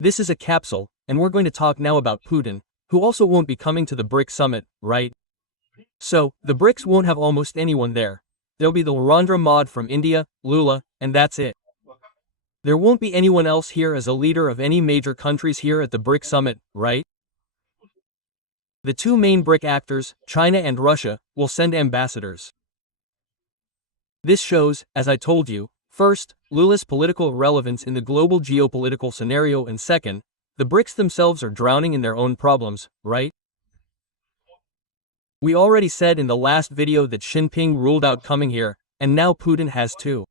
This is a capsule, and we're going to talk now about Putin, who also won't be coming to the BRICS summit, right? So, the BRICS won't have almost anyone there. There'll be the Narendra Modi from India, LULA, and that's it. There won't be anyone else here as a leader of any major countries here at the BRICS summit, right? The two main BRIC actors, China and Russia, will send ambassadors. This shows, as I told you, first, LULA's political relevance in the global geopolitical scenario, and second, the BRICS themselves are drowning in their own problems, right? We already said in the last video that Jinping ruled out coming here, and now Putin has too.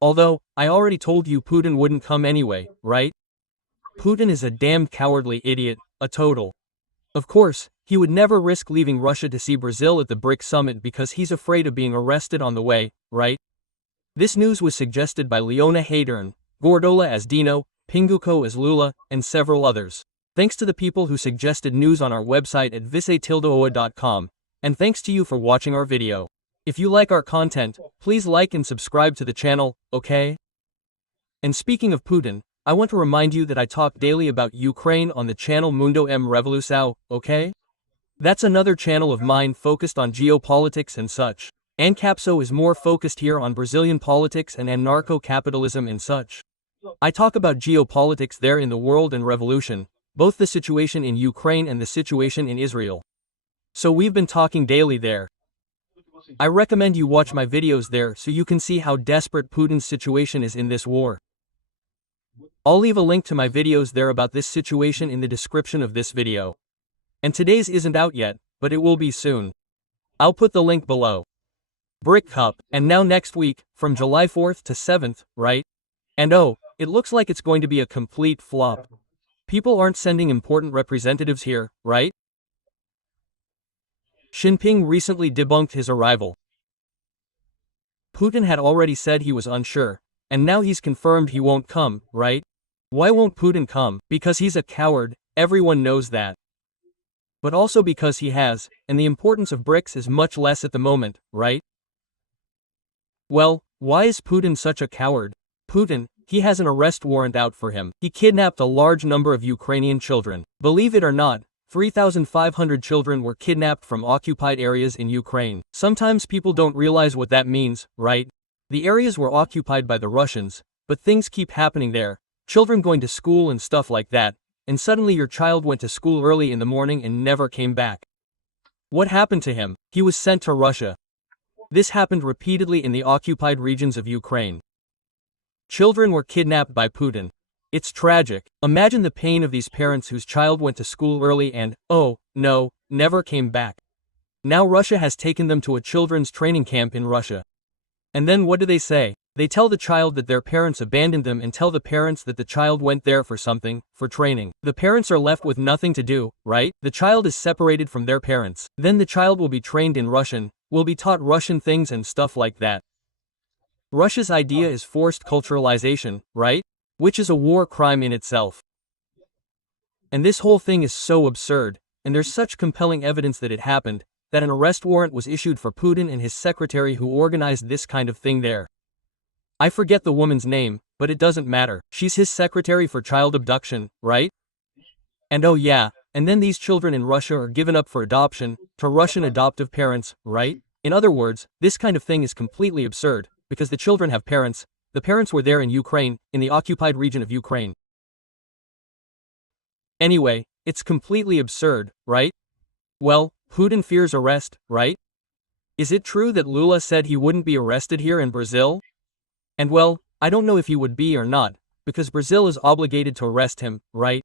Although, I already told you Putin wouldn't come anyway, right? Putin is a damned cowardly idiot, a total. Of course, he would never risk leaving Russia to see Brazil at the BRICS summit because he's afraid of being arrested on the way, right? This news was suggested by Leona Haydern, Gordola as Dino, Pinguco as Lula, and several others. Thanks to the people who suggested news on our website at visetildoa.com, and thanks to you for watching our video. If you like our content, please like and subscribe to the channel, okay? And speaking of Putin, I want to remind you that I talk daily about Ukraine on the channel Mundo M Revolução, okay? That's another channel of mine focused on geopolitics and such. Ancapso is more focused here on Brazilian politics and anarcho-capitalism and such. I talk about geopolitics there in the world and revolution, both the situation in Ukraine and the situation in Israel. So we've been talking daily there. I recommend you watch my videos there so you can see how desperate Putin's situation is in this war. I'll leave a link to my videos there about this situation in the description of this video. And today's isn't out yet, but it will be soon. I'll put the link below. BRIC Cup, and now next week, from July 4th to 7th, right? And oh, it looks like it's going to be a complete flop. People aren't sending important representatives here, right? Jinping recently debunked his arrival. Putin had already said he was unsure, and now he's confirmed he won't come, right? Why won't Putin come? Because he's a coward, everyone knows that. But also because he has, and the importance of BRICS is much less at the moment, right? Well, why is Putin such a coward? Putin, he has an arrest warrant out for him. He kidnapped a large number of Ukrainian children. Believe it or not, 3,500 children were kidnapped from occupied areas in Ukraine. Sometimes people don't realize what that means, right? The areas were occupied by the Russians, but things keep happening there. Children going to school and stuff like that, and suddenly your child went to school early in the morning and never came back. What happened to him? He was sent to Russia. This happened repeatedly in the occupied regions of Ukraine. Children were kidnapped by Putin. It's tragic. Imagine the pain of these parents whose child went to school early and, oh, no, never came back. Now Russia has taken them to a children's training camp in Russia. And then what do they say? They tell the child that their parents abandoned them and tell the parents that the child went there for something, for training. The parents are left with nothing to do, right? The child is separated from their parents. Then the child will be trained in Russian, will be taught Russian things and stuff like that. Russia's idea is forced culturalization, right? Which is a war crime in itself. And this whole thing is so absurd, and there's such compelling evidence that it happened, that an arrest warrant was issued for Putin and his secretary who organized this kind of thing there. I forget the woman's name, but it doesn't matter. She's his secretary for child abduction, right? And oh yeah, and then these children in Russia are given up for adoption, to Russian adoptive parents, right? In other words, this kind of thing is completely absurd, because the children have parents, the parents were there in Ukraine, in the occupied region of Ukraine. Anyway, it's completely absurd, right? Well, Putin fears arrest, right? Is it true that Lula said he wouldn't be arrested here in Brazil? And well, I don't know if he would be or not, because Brazil is obligated to arrest him, right?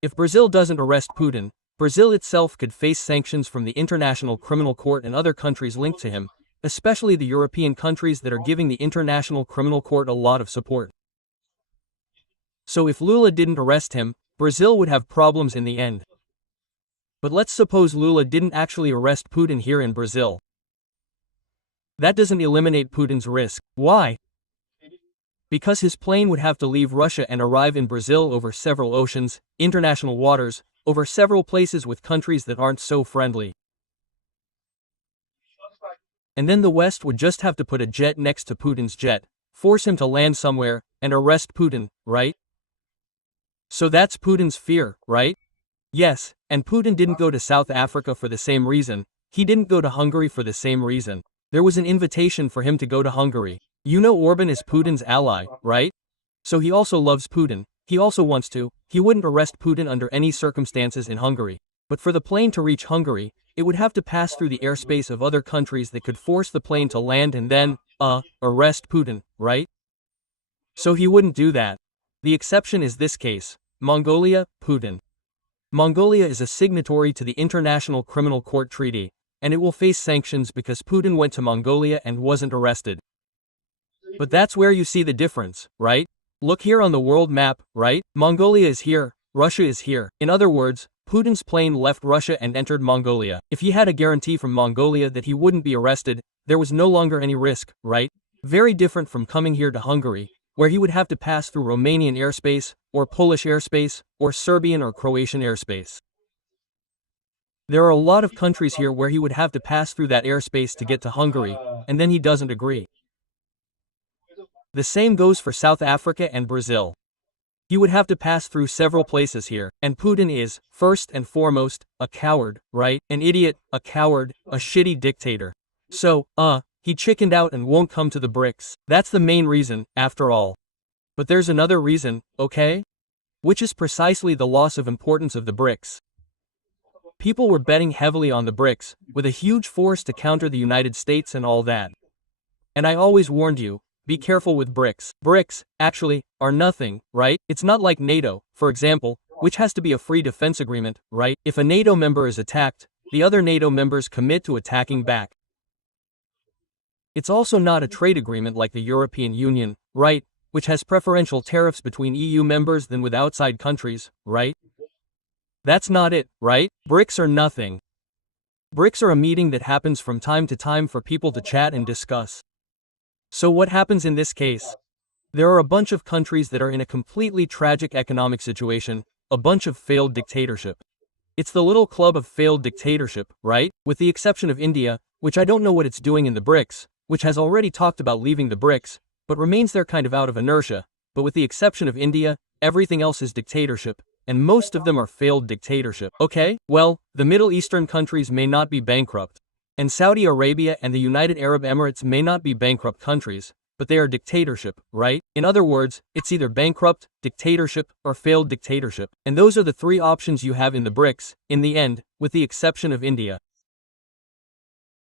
If Brazil doesn't arrest Putin, Brazil itself could face sanctions from the International Criminal Court and other countries linked to him, especially the European countries that are giving the International Criminal Court a lot of support. So if Lula didn't arrest him, Brazil would have problems in the end. But let's suppose Lula didn't actually arrest Putin here in Brazil. That doesn't eliminate Putin's risk. Why? Because his plane would have to leave Russia and arrive in Brazil over several oceans, international waters, over several places with countries that aren't so friendly. And then the West would just have to put a jet next to Putin's jet, force him to land somewhere, and arrest Putin, right? So that's Putin's fear, right? Yes, and Putin didn't go to South Africa for the same reason. He didn't go to Hungary for the same reason. There was an invitation for him to go to Hungary. You know Orban is Putin's ally, right? So he also loves Putin. He also wants to. He wouldn't arrest Putin under any circumstances in Hungary. But for the plane to reach Hungary, it would have to pass through the airspace of other countries that could force the plane to land and then, arrest Putin, right? So he wouldn't do that. The exception is this case. Mongolia, Putin. Mongolia is a signatory to the International Criminal Court Treaty, and it will face sanctions because Putin went to Mongolia and wasn't arrested. But that's where you see the difference, right? Look here on the world map, right? Mongolia is here, Russia is here. In other words, Putin's plane left Russia and entered Mongolia. If he had a guarantee from Mongolia that he wouldn't be arrested, there was no longer any risk, right? Very different from coming here to Hungary, where he would have to pass through Romanian airspace, or Polish airspace, or Serbian or Croatian airspace. There are a lot of countries here where he would have to pass through that airspace to get to Hungary, and then he doesn't agree. The same goes for South Africa and Brazil. He would have to pass through several places here, and Putin is, first and foremost, a coward, right? An idiot, a coward, a shitty dictator. So, he chickened out and won't come to the BRICS. That's the main reason, after all. But there's another reason, okay? Which is precisely the loss of importance of the BRICS. People were betting heavily on the BRICS, with a huge force to counter the United States and all that. And I always warned you, be careful with BRICS. BRICS, actually, are nothing, right? It's not like NATO, for example, which has to be a free defense agreement, right? If a NATO member is attacked, the other NATO members commit to attacking back. It's also not a trade agreement like the European Union, right? Which has preferential tariffs between EU members than with outside countries, right? That's not it, right? BRICS are nothing. BRICS are a meeting that happens from time to time for people to chat and discuss. So what happens in this case? There are a bunch of countries that are in a completely tragic economic situation, a bunch of failed dictatorship. It's the little club of failed dictatorship, right? With the exception of India, which I don't know what it's doing in the BRICS, which has already talked about leaving the BRICS, but remains there kind of out of inertia. But with the exception of India, everything else is dictatorship, and most of them are failed dictatorship. Okay, well, the Middle Eastern countries may not be bankrupt, and Saudi Arabia and the United Arab Emirates may not be bankrupt countries, but they are dictatorship, right? In other words, it's either bankrupt, dictatorship, or failed dictatorship. And those are the three options you have in the BRICS, in the end, with the exception of India.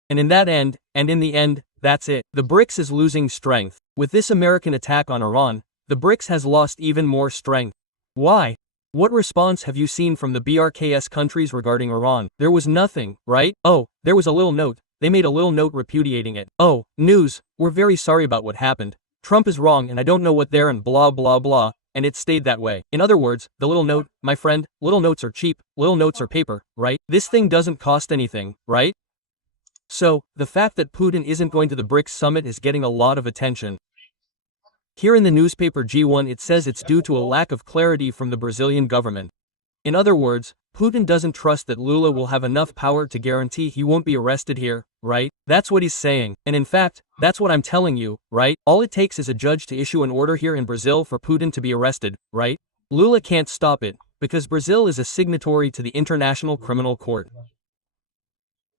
And in the end, that's it. The BRICS is losing strength. With this American attack on Iran, the BRICS has lost even more strength. Why? What response have you seen from the BRICS countries regarding Iran? There was nothing, right? Oh, there was a little note. They made a little note repudiating it. Oh, news, we're very sorry about what happened. Trump is wrong and I don't know what they're and blah blah blah, and it stayed that way. In other words, the little note, my friend, little notes are cheap, little notes are paper, right? This thing doesn't cost anything, right? So, the fact that Putin isn't going to the BRICS summit is getting a lot of attention. Here in the newspaper G1 it says it's due to a lack of clarity from the Brazilian government. In other words, Putin doesn't trust that Lula will have enough power to guarantee he won't be arrested here, right? That's what he's saying. And in fact, that's what I'm telling you, right? All it takes is a judge to issue an order here in Brazil for Putin to be arrested, right? Lula can't stop it, because Brazil is a signatory to the International Criminal Court.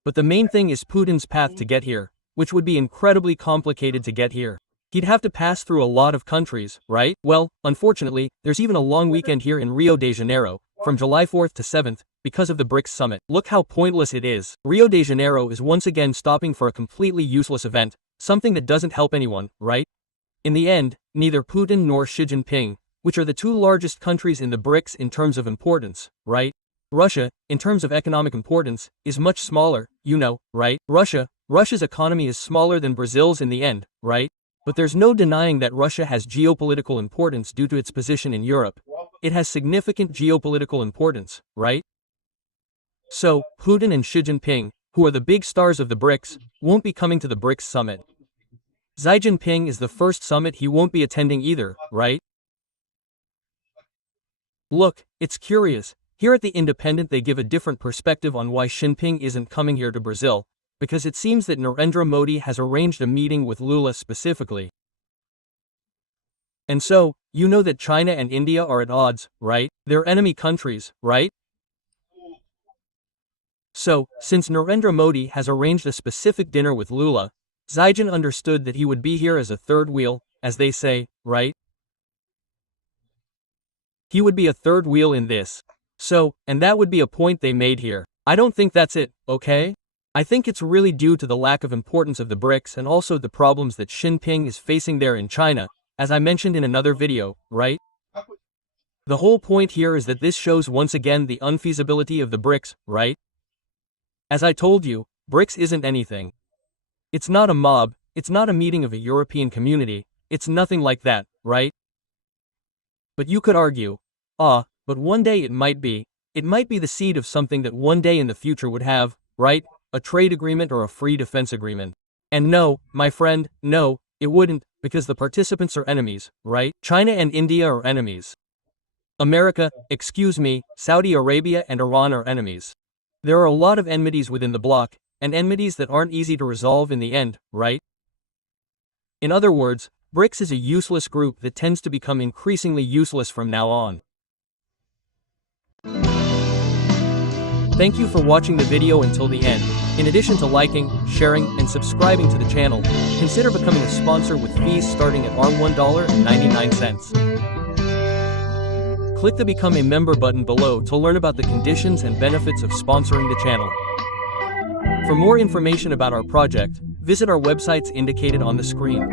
But the main thing is Putin's path to get here, which would be incredibly complicated to get here. He'd have to pass through a lot of countries, right? Well, unfortunately, there's even a long weekend here in Rio de Janeiro, from July 4th to 7th, because of the BRICS summit. Look how pointless it is. Rio de Janeiro is once again stopping for a completely useless event, something that doesn't help anyone, right? In the end, neither Putin nor Xi Jinping, which are the two largest countries in the BRICS in terms of importance, right? Russia, in terms of economic importance, is much smaller, you know, right? Russia's economy is smaller than Brazil's in the end, right? But there's no denying that Russia has geopolitical importance due to its position in Europe. It has significant geopolitical importance, right? So, Putin and Xi Jinping, who are the big stars of the BRICS, won't be coming to the BRICS summit. Xi Jinping is the first summit he won't be attending either, right? Look, it's curious. Here at The Independent they give a different perspective on why Xi Jinping isn't coming here to Brazil, because it seems that Narendra Modi has arranged a meeting with Lula specifically. And so, You know that China and India are at odds, right? They're enemy countries, right? So, since Narendra Modi has arranged a specific dinner with LULA, XI Jinping understood that he would be here as a third wheel, as they say, right? He would be a third wheel in this. So, and that would be a point they made here. I don't think that's it, okay? I think it's really due to the lack of importance of the BRICS and also the problems that Xi Jinping is facing there in China, as I mentioned in another video, right? The whole point here is that this shows once again the unfeasibility of the BRICS, right? As I told you, BRICS isn't anything. It's not a mob, it's not a meeting of a European community, it's nothing like that, right? But you could argue, but one day it might be the seed of something that one day in the future would have, right? A trade agreement or a free defense agreement. And no, my friend, no, it wouldn't, because the participants are enemies, right? China and India are enemies. America, Saudi Arabia and Iran are enemies. There are a lot of enmities within the bloc, and enmities that aren't easy to resolve in the end, right? In other words, BRICS is a useless group that tends to become increasingly useless from now on. Thank you for watching the video until the end. In addition to liking, sharing, and subscribing to the channel, consider becoming a sponsor with fees starting at $1.99. Click the Become a Member button below to learn about the conditions and benefits of sponsoring the channel. For more information about our project, visit our websites indicated on the screen.